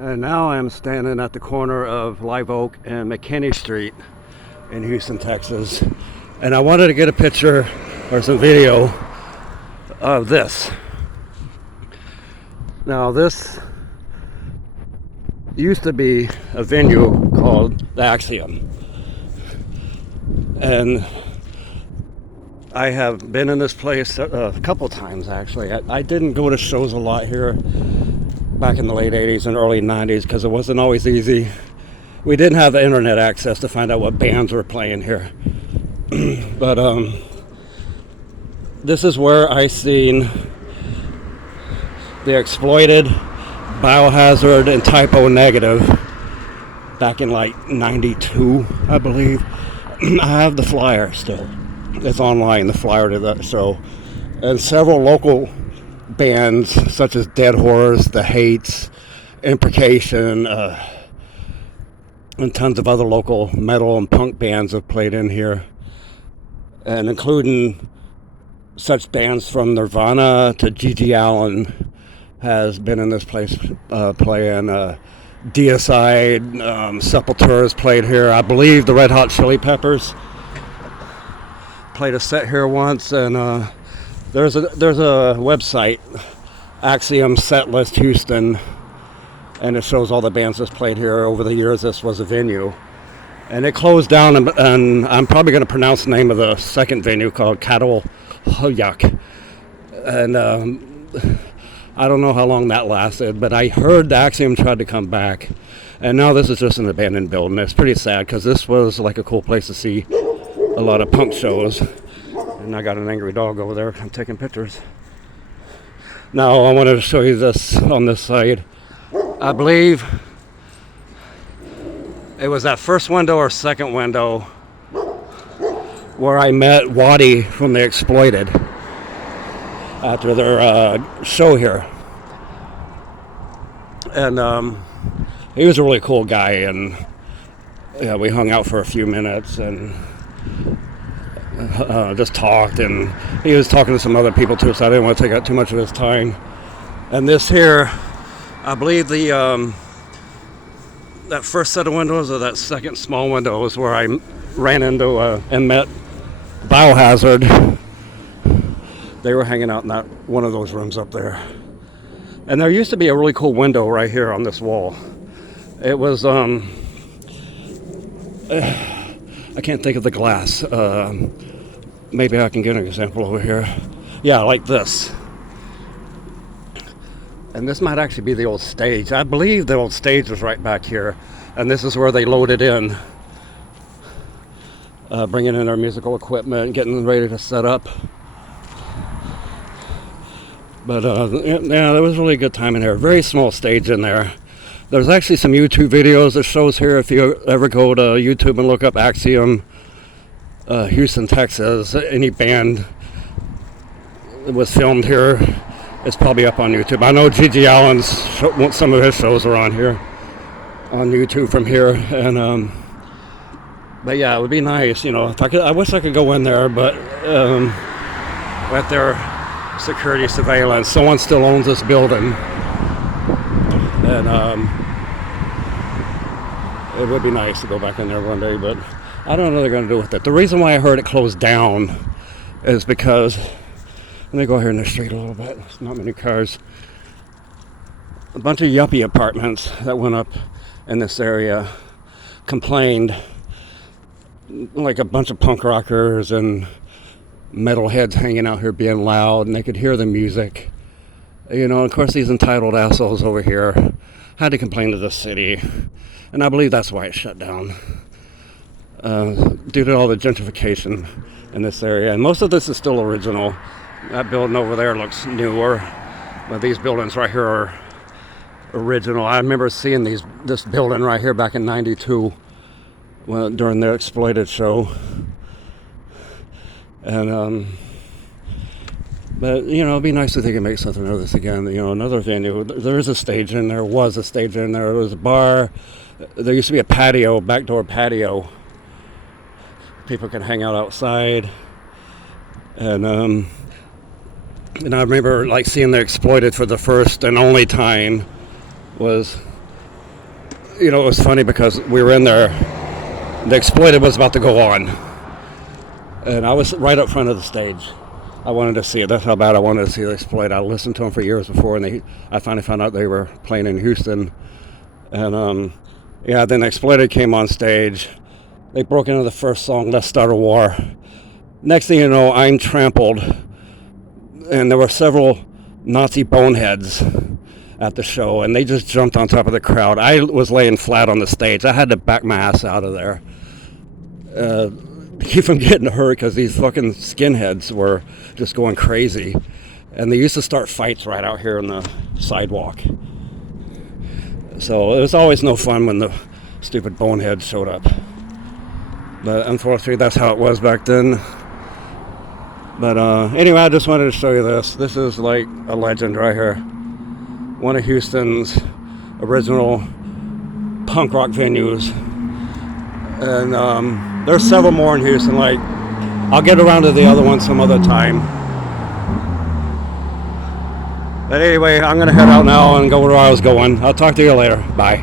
And now I'm standing at the corner of Live Oak and McKinney Street in Houston, Texas. And I wanted to get a picture or some video of this. Now this used to be a venue called the Axiom. And I have been in this place a couple times actually. I didn't go to shows a lot here back in the late 80s and early 90s because it wasn't always easy. We didn't have the internet access to find out what bands were playing here. But this is where I seen the Exploited, Biohazard, and Typo Negative back in like 92, I believe. I have the flyer still. It's online, the flyer to that show. And several local bands such as Dead Horrors, The Hates, Imprecation, and tons of other local metal and punk bands have played in here, and including such bands from Nirvana to Giga Allen has been in this place playing. Deicide, Sepultura has played here. I believe the Red Hot Chili Peppers played a set here once, and there's a website, Axiom Setlist Houston, and it shows all the bands that's played here over the years. This was a venue, and it closed down, and I'm probably going to pronounce the name of the second venue called Cattle Hoyak, and I don't know how long that lasted, but I heard the Axiom tried to come back, and now this is just an abandoned building. It's pretty sad because this was like a cool place to see a lot of punk shows. And I got an angry dog over there. I'm taking pictures. Now I wanted to show you this on this side. I believe it was that first window or second window where I met Waddy from the Exploited after their show here. And he was a really cool guy, and yeah, we hung out for a few minutes and just talked, and he was talking to some other people too, so I didn't want to take up too much of his time. And this here, I believe the that first set of windows or that second small window was where I ran into and met Biohazard. They were hanging out in that one of those rooms up there. And there used to be a really cool window right here on this wall. It was I can't think of the glass. Maybe I can get an example over here. Yeah, like this. And this might actually be the old stage. I believe the old stage was right back here. And this is where they loaded in, bringing in their musical equipment, getting ready to set up. But yeah, there was really a good time in here. Very small stage in there. There's actually some YouTube videos that shows here if you ever go to YouTube and look up Axiom, Houston, Texas. Any band that was filmed here is probably up on YouTube. I know Giga Allen's, some of his shows are on here, on YouTube from here. And but yeah, it would be nice, you know, if I could. I wish I could go in there, but with their security surveillance, someone still owns this building, and it would be nice to go back in there one day, but I don't know what they're going to do with it. The reason why I heard it closed down is because, let me go here in the street a little bit, there's not many cars. A bunch of yuppie apartments that went up in this area complained, like a bunch of punk rockers and metalheads hanging out here being loud, and they could hear the music. You know, of course, these entitled assholes over here had to complain to the city, and I believe that's why it shut down, due to all the gentrification in this area. And most of this is still original. That building over there looks newer, but these buildings right here are original. I remember seeing this building right here back in '92 during their Exploited show. And but you know, it'd be nice if they could make something of this again. You know, another venue. There is a stage in there. Was a stage in there. There was a bar. There used to be a patio, backdoor patio. People could hang out outside. And I remember like seeing the Exploited for the first and only time was you know, it was funny because we were in there. The Exploited was about to go on, and I was right up front of the stage. I wanted to see it. That's how bad I wanted to see the Exploited. I listened to them for years before, and I finally found out they were playing in Houston. And yeah, then the Exploited came on stage. They broke into the first song, "Let's Start a War." Next thing you know, I'm trampled, and there were several Nazi boneheads at the show, and they just jumped on top of the crowd. I was laying flat on the stage. I had to back my ass out of there. Keep from getting hurt because these fucking skinheads were just going crazy. And they used to start fights right out here on the sidewalk. So it was always no fun when the stupid boneheads showed up. But unfortunately, that's how it was back then. But anyway, I just wanted to show you this. This is like a legend right here. One of Houston's original punk rock venues. And there's several more in Houston. Like, I'll get around to the other one some other time. But anyway, I'm going to head out now and go where I was going. I'll talk to you later. Bye.